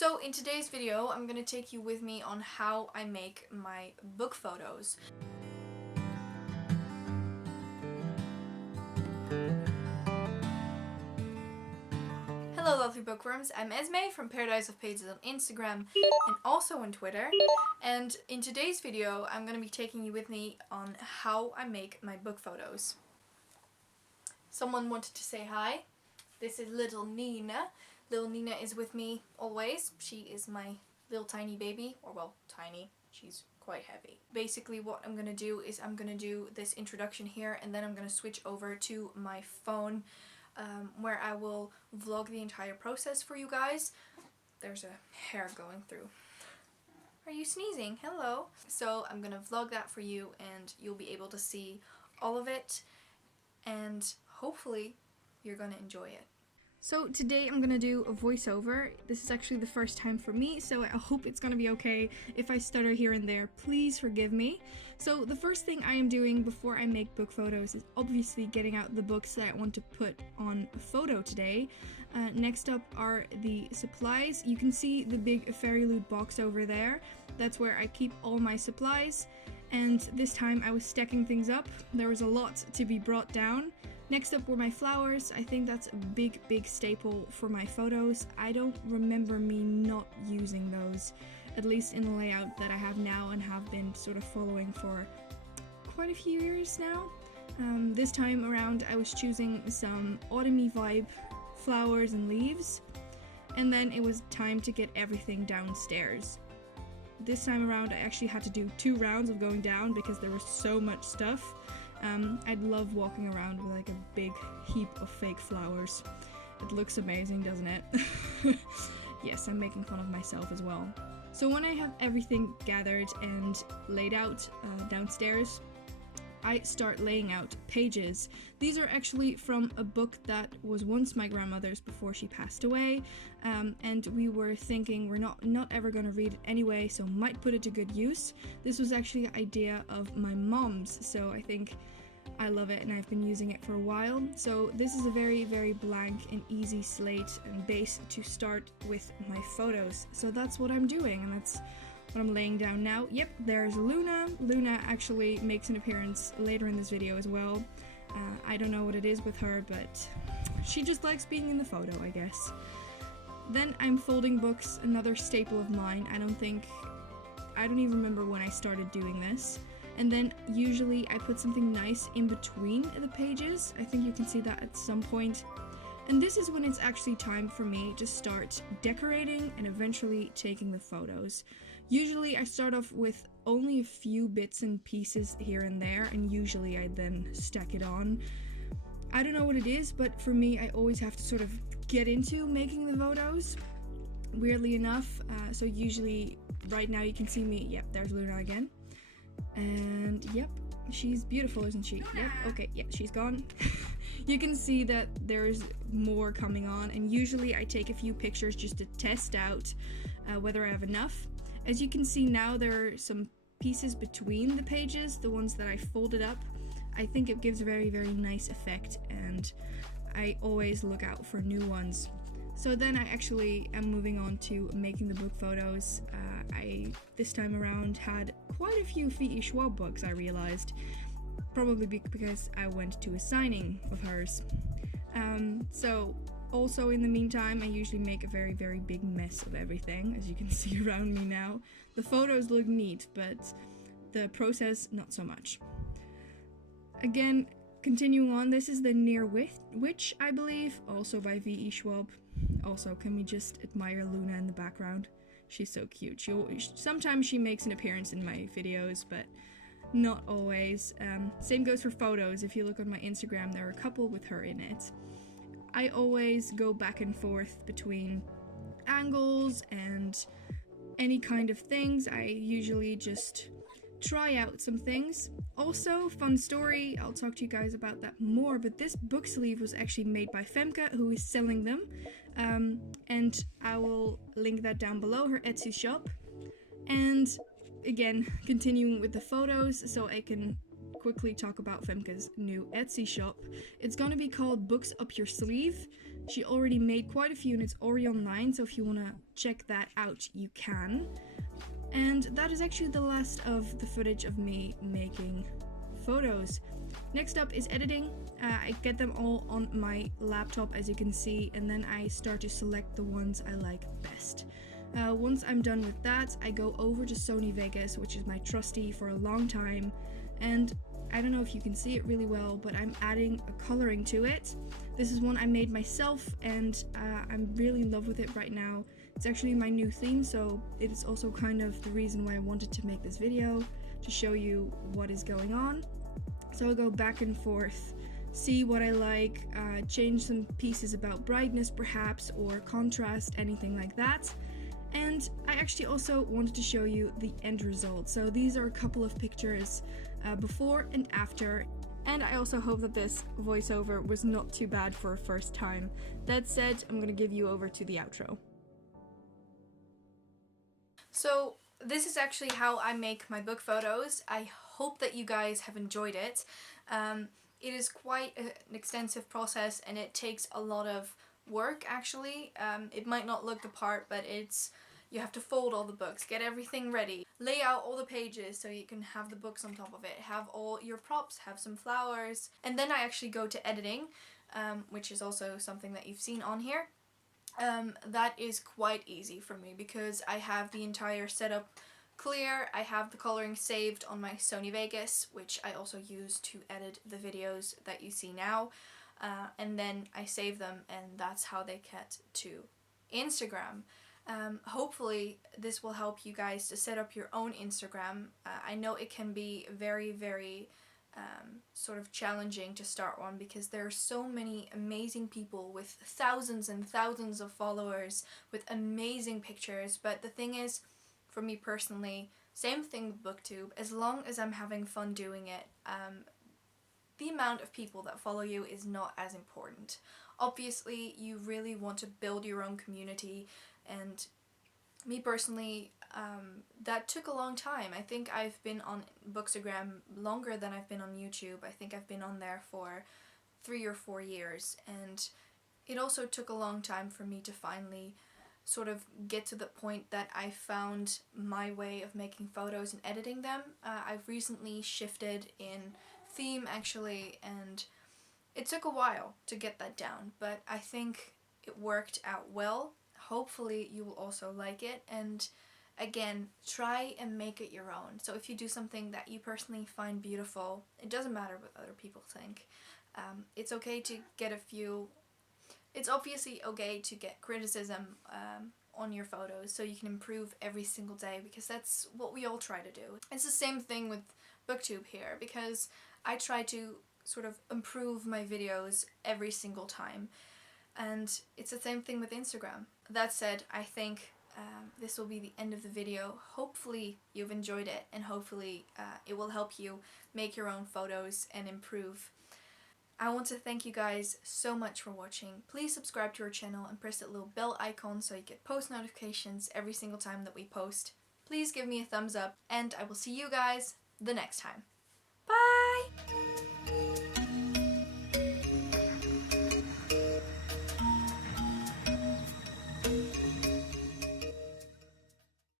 So in today's video, I'm gonna take you with me on how I make my book photos. Hello lovely bookworms, I'm Esmay from Paradise of Pages on Instagram and also on Twitter. And in today's video, I'm gonna be taking you with me on how I make my book photos. Someone wanted to say hi. This is little Nina. Little Nina is with me always. She is my little tiny baby, or well, tiny. She's quite heavy. Basically what I'm gonna do is I'm gonna do this introduction here and then I'm gonna switch over to my phone where I will vlog the entire process for you guys. There's a hair going through. Are you sneezing? Hello. So I'm gonna vlog that for you and you'll be able to see all of it and hopefully you're gonna enjoy it. So today I'm gonna do a voiceover. This is actually the first time for me, so I hope it's gonna be okay. If I stutter here and there, please forgive me. So the first thing I am doing before I make book photos is obviously getting out the books that I want to put on a photo today. Next up are the supplies. You can see the big Fairy Loot box over there. That's where I keep all my supplies. And this time I was stacking things up. There was a lot to be brought down. Next up were my flowers. I think that's a big staple for my photos. I don't remember me not using those, at least in the layout that I have now and have been sort of following for quite a few years now. This time around I was choosing some autumny vibe flowers and leaves, and then it was time to get everything downstairs. This time around I actually had to do 2 rounds of going down because there was so much stuff. I'd love walking around with like a big heap of fake flowers. It looks amazing, doesn't it? Yes, I'm making fun of myself as well. So when I have everything gathered and laid out downstairs, I start laying out pages. These are actually from a book that was once my grandmother's before she passed away, and we were thinking we're not ever gonna read it anyway, so might put it to good use. This was actually an idea of my mom's, so I think I love it and I've been using it for a while. So this is a very blank and easy slate and base to start with my photos. So that's what I'm doing and that's what I'm laying down now. Yep, there's Luna. Luna actually makes an appearance later in this video as well. I don't know what it is with her, but she just likes being in the photo, I guess. Then I'm folding books, another staple of mine. I don't even remember when I started doing this. And then usually I put something nice in between the pages. I think you can see that at some point. And this is when it's actually time for me to start decorating and eventually taking the photos. Usually I start off with only a few bits and pieces here and there, and usually I then stack it on. I don't know what it is, but for me I always have to sort of get into making the photos, weirdly enough. So usually right now you can see me, yep, there's Luna again. And yep, she's beautiful, isn't she? Yep, okay, yeah, she's gone. You can see that there's more coming on, and usually I take a few pictures just to test out whether I have enough. As you can see now, there are some pieces between the pages, the ones that I folded up. I think it gives a very nice effect, and I always look out for new ones. So then I actually am moving on to making the book photos. I, this time around, had quite a few Femke Schwab books, I realized. Probably because I went to a signing of hers. So also in the meantime, I usually make a very big mess of everything, as you can see around me now. The photos look neat, but the process, not so much. Again, continuing on, this is the Near Witch, I believe, also by Femke Schwab. Also, can we just admire Luna in the background? She's so cute. Sometimes she makes an appearance in my videos, but not always. Same goes for photos. If you look on my Instagram, there are a couple with her in it. I always go back and forth between angles and any kind of things. I usually just try out some things. Also, fun story, I'll talk to you guys about that more, but this book sleeve was actually made by Femke, who is selling them, and I will link that down below, her Etsy shop. And again, continuing with the photos, so I can quickly talk about Femke's new Etsy shop. It's gonna be called Books Up Your Sleeve. She already made quite a few and it's already online, so if you want to check that out, you can. And that is actually the last of the footage of me making photos. Next up is editing. I get them all on my laptop, as you can see, and then I start to select the ones I like best. Once I'm done with that, I go over to Sony Vegas, which is my trusty for a long time, and I don't know if you can see it really well, but I'm adding a coloring to it. This is one I made myself, and I'm really in love with it right now. It's actually my new theme, so it is also kind of the reason why I wanted to make this video, to show you what is going on. So I'll go back and forth, see what I like, change some pieces about brightness perhaps, or contrast, anything like that. And I actually also wanted to show you the end result. So these are a couple of pictures before and after. And I also hope that this voiceover was not too bad for a first time. That said, I'm gonna give you over to the outro. So this is actually how I make my book photos. I hope that you guys have enjoyed it. It is quite an extensive process and it takes a lot of work actually. It might not look the part, but you have to fold all the books, get everything ready, lay out all the pages so you can have the books on top of it, have all your props, have some flowers, and then I actually go to editing, which is also something that you've seen on here. That is quite easy for me because I have the entire setup clear. I have the coloring saved on my Sony Vegas, which I also use to edit the videos that you see now. And then I save them, and that's how they get to Instagram. Hopefully this will help you guys to set up your own Instagram. I know it can be very, very sort of challenging to start one because there are so many amazing people with thousands and thousands of followers with amazing pictures, but the thing is, for me personally, same thing with BookTube, as long as I'm having fun doing it, the amount of people that follow you is not as important. Obviously, you really want to build your own community, and me personally, that took a long time. I think I've been on Bookstagram longer than I've been on YouTube. I think I've been on there for 3 or 4 years, and it also took a long time for me to finally sort of get to the point that I found my way of making photos and editing them. I've recently shifted in theme actually, and it took a while to get that down, but I think it worked out well. Hopefully you will also like it, and again, try and make it your own. So if you do something that you personally find beautiful, it doesn't matter what other people think. It's okay to get it's obviously okay to get criticism on your photos so you can improve every single day, because that's what we all try to do. It's the same thing with BookTube here, because I try to sort of improve my videos every single time, and it's the same thing with Instagram. That said, I think this will be the end of the video. Hopefully you've enjoyed it, and hopefully it will help you make your own photos and improve. I want to thank you guys so much for watching. Please subscribe to our channel and press that little bell icon so you get post notifications every single time that we post. Please give me a thumbs up, and I will see you guys the next time. Bye!